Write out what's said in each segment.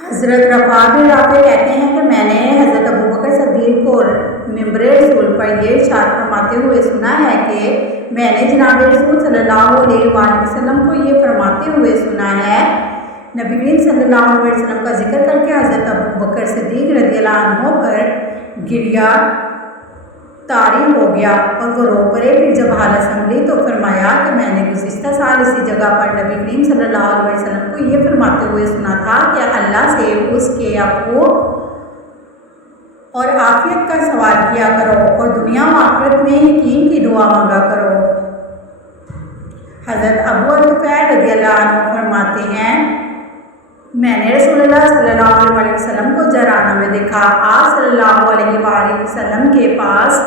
حضرت رفاع بن رافع کہتے ہیں کہ میں نے حضرت ابوبکر صدیق کو ممبر رسول پر یہ ارشاد فرماتے ہوئے سنا ہے کہ میں نے جناب رسول صلی اللہ علیہ وآلہ وسلم کو یہ فرماتے ہوئے سنا ہے۔ نبی کریم صلی اللہ علیہ وسلم کا ذکر کر کے حضرت ابوبکر صدیق رضی اللہ عنہ پر گریا طاری ہو گیا اور وہ رو پڑے۔ پھر جب حالت سنبھلی تو فرمایا کہ میں نے گزشتہ سال اسی جگہ پر نبی کریم صلی اللہ علیہ وسلم کو یہ فرماتے ہوئے سنا تھا کہ اللہ سے اس کے عفو اور عافیت کا سوال کیا کرو اور دنیا و آخرت میں یقین کی دعا مانگا کرو۔ حضرت ابو طفیل رضی اللہ عنہ فرماتے ہیں میں نے رسول اللہ صلی اللہ علیہ وسلم کو جرانہ میں دیکھا۔ آپ صلی اللہ علیہ وآلہ وسلم کے پاس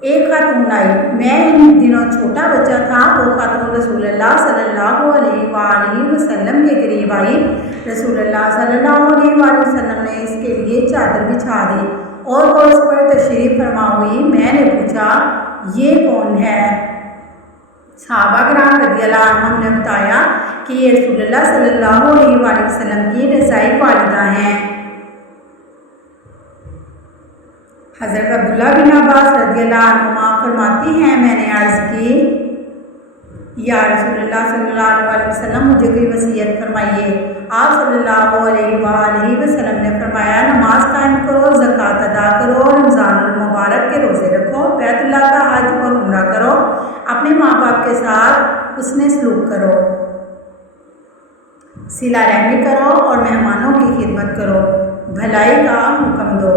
ایک خاتون آئی۔ میں ان دنوں چھوٹا بچہ تھا۔ وہ خاتون رسول اللہ صلی اللہ علیہ وآلہ وسلم کے قریب آئی۔ رسول اللہ صلی اللہ علیہ وآلہ وسلم نے اس کے لیے چادر بچھا دی اور وہ اس پر تشریف فرما ہوئی۔ میں نے پوچھا یہ کون ہے؟ صحابہ کرام رضی اللہ عنہم نے بتایا کہ یہ رسول اللہ صلی اللہ علیہ وآلہ وسلم کی رضائی والدہ ہیں۔ حضرت عبداللہ بن عباس رضی اللہ عنہما فرماتی ہیں میں نے عرض کی یا رسول اللہ صلی اللہ علیہ وسلم مجھے کوئی وصیت فرمائیے۔ آپ صلی اللہ علیہ وآلہ وسلم نے فرمایا نماز قائم کرو، زکوٰۃ ادا کرو، رمضان المبارک کے روزے رکھو، بیت اللہ کا حج اور عمرہ کرو، اپنے ماں باپ کے ساتھ حسن سلوک کرو، صلہ رحمی کرو اور مہمانوں کی خدمت کرو، بھلائی کا حکم دو،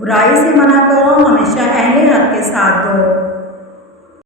برائی سے منع کرو، ہمیشہ اہل حق کے ساتھ دو۔